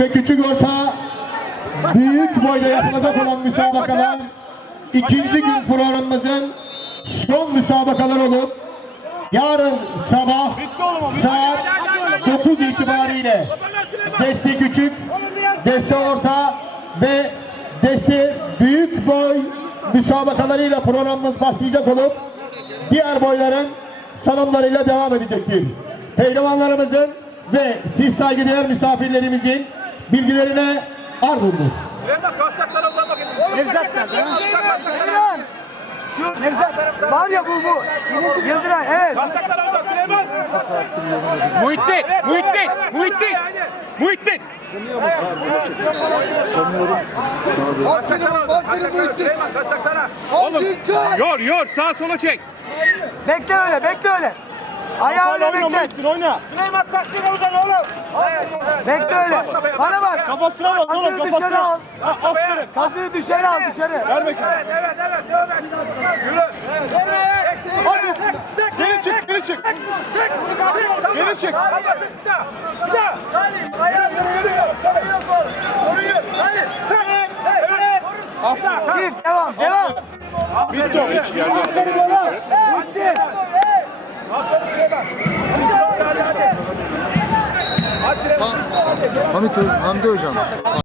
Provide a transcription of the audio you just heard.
ve küçük orta. Büyük boyda yapılacak olan müsabakalar. İkinci gün programımızın son müsabakalar olup yarın sabah saat 9 itibariyle deste küçük, deste orta ve deste büyük boy müsabakalarıyla programımız başlayacak olup diğer boyların salonlarıyla devam edecektir. Pehlivanlarımızın ve siz saygıdeğer misafirlerimizin bilgilerine bakayım. Nevzat nerede? Nevzat var ya bu bu. Yıldıray evet. Kastaklara uzan Süleyman. Muhittin, Muhittin, Muhittin, Muhittin. Aferin aferin Muhittin. Süleyman kastaklara. Oğlum yor yor sağa sola çek. Bekle öyle bekle öyle. Ayağıyla bekle. oyna. Süleyman kastaklara uzan oğlum. Bekle öyle. Bana bak. Kafasına bak oğlum kafasına. Aferin. Kazığı dışarı al dışarı. Ver bakayım. Evet evet evet devam et. Yürü. Hadi. Geri çık, geri çık. Geri çık. Bir daha. Bir daha. Ayağı yürü yürü. Yürü yürü. Hadi. Evet. Evet. Çift devam devam. Bitti o hiç yerde. Bitti. Hamit Hamdi hocam.